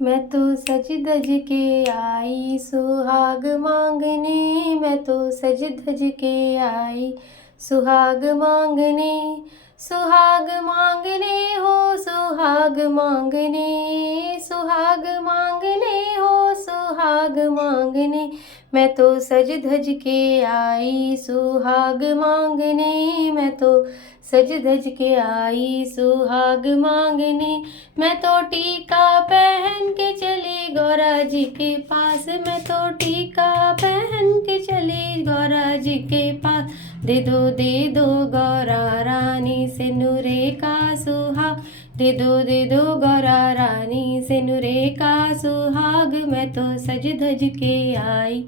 मैं तो सज धज के आई सुहाग मांगने, मैं तो सज धज के आई सुहाग मांगने। सुहाग मांगने हो सुहाग मांगने, सुहाग मांगने हो सुहाग मांगने। मैं तो सज धज के आई सुहाग मांगने, मैं तो सज धज के आई सुहाग मांगने। मैं तो टीका पहन के चली गौरा जी के पास, मैं तो टीका पहन के चली गौरा जी के पास। दे दो गौरा रानी से नूरे का सुहाग, दे दो गौरा रानी से नूरे का सुहाग। मैं तो सज धज के आई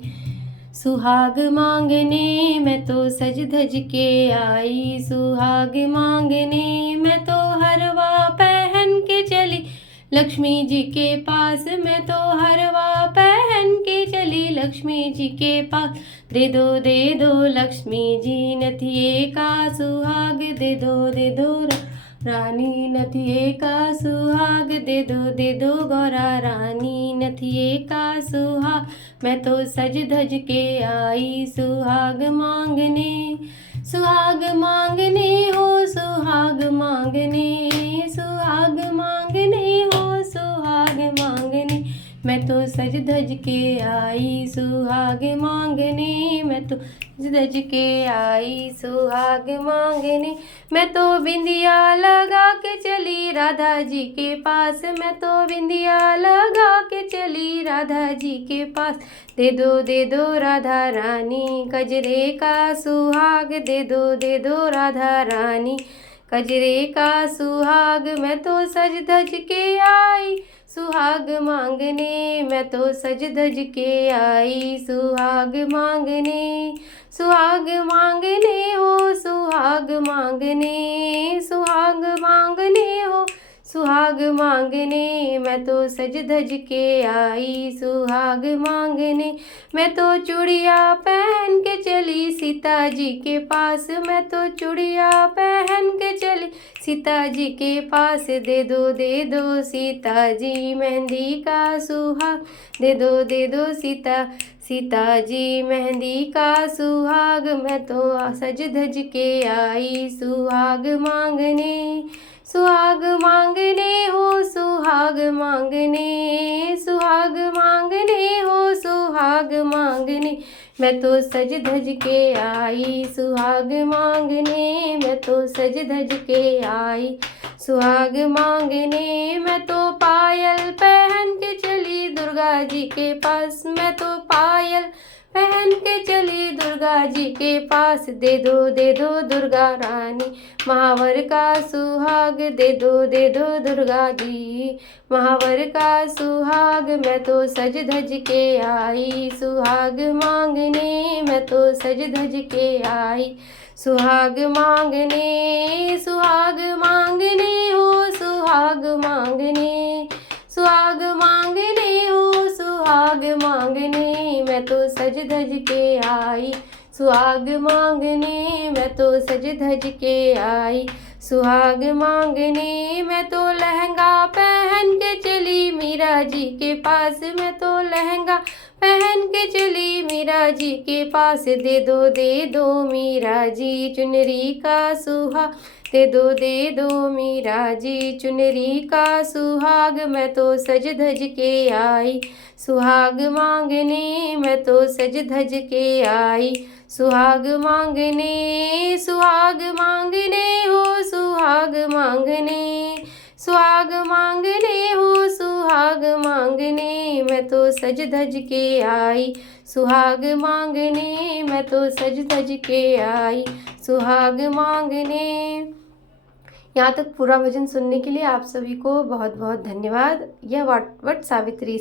सुहाग मांगने, मैं तो सज धज के आई सुहाग मांगने। मैं तो हरवा पहन के चली लक्ष्मी जी के पास, मैं तो हरवा पहन के चली लक्ष्मी जी के पास। दे दो लक्ष्मी जी नथिए का सुहाग, दे दो रानी नथिए का सुहाग। दे दो गौरा रानी नथिए का सुहाग। मैं तो सज धज के आई सुहाग मांगने, सुहाग मांगने हो सुहाग मांगने, सुहाग मांगने हो सुहाग मांगने। मैं तो सज धज के आई सुहाग मांगने, मैं तो सज धज के आई सुहाग मांगने। मैं तो बिंदिया लगा के चली राधा जी के पास, मैं तो बिंदिया लगा के चली राधा जी के पास। दे दो राधा रानी कजरे का सुहाग, दे दो राधा रानी कजरे का सुहाग। मैं तो सज धज के आई सुहाग मांगने, मैं तो सज धज के आई सुहाग मांगने। सुहाग मांगने हो सुहाग मांगने, सुहाग मांगने हो सुहाग मांगने। मैं तो सज धज के आई सुहाग मांगने। मैं तो चूड़िया पहन के चली सीता जी के पास, मैं तो चूड़िया पहन के चली सीता जी के पास। दे दो सीता जी मेहंदी का सुहाग, दे दो सीता जी मेहंदी का सुहाग। मैं तो सज धज के आई सुहाग मांगने, सुहाग मांगने हो सुहाग मांगने, सुहाग मांगने हो सुहाग मांगने। मैं तो सज धज के आई सुहाग मांगने, मैं तो सज धज के आई सुहाग मांगने। मैं तो पायल पहन के चली दुर्गा जी के पास, मैं तो पायल पहन के चली दुर्गा जी के पास। दे दो दुर्गा रानी महावर का सुहाग, दे दो दुर्गा जी महावर का सुहाग। मैं तो सज धज के आई सुहाग मांगने, मैं तो सज धज के आई सुहाग मांगने। सुहाग मांगने हो सुहाग मांगने, सुहाग मांगने हो सुहाग मांगने। मैं तो सज धज के आई सुहाग मांगने, मैं तो सज धज के आई सुहाग मांगने। मैं तो लहंगा पहन के चली मीरा जी के पास, मैं तो लहंगा पहन के चली मीरा जी के पास। दे दो मीरा जी चुनरी का सुहाग, दे दो मीरा जी चुनरी का सुहाग। मैं तो सज धज के आई सुहाग मांगने, मैं तो सज धज के आई सुहाग मांगने। सुहाग मांगने हो सुहाग मांगने, सुहाग मांगने हो सुहाग मांगने। मैं तो सज धज के आई सुहाग मांगने, मैं तो सज धज के आई सुहाग मांगने। यहाँ तक पूरा भजन सुनने के लिए आप सभी को बहुत बहुत धन्यवाद। यह वट सावित्री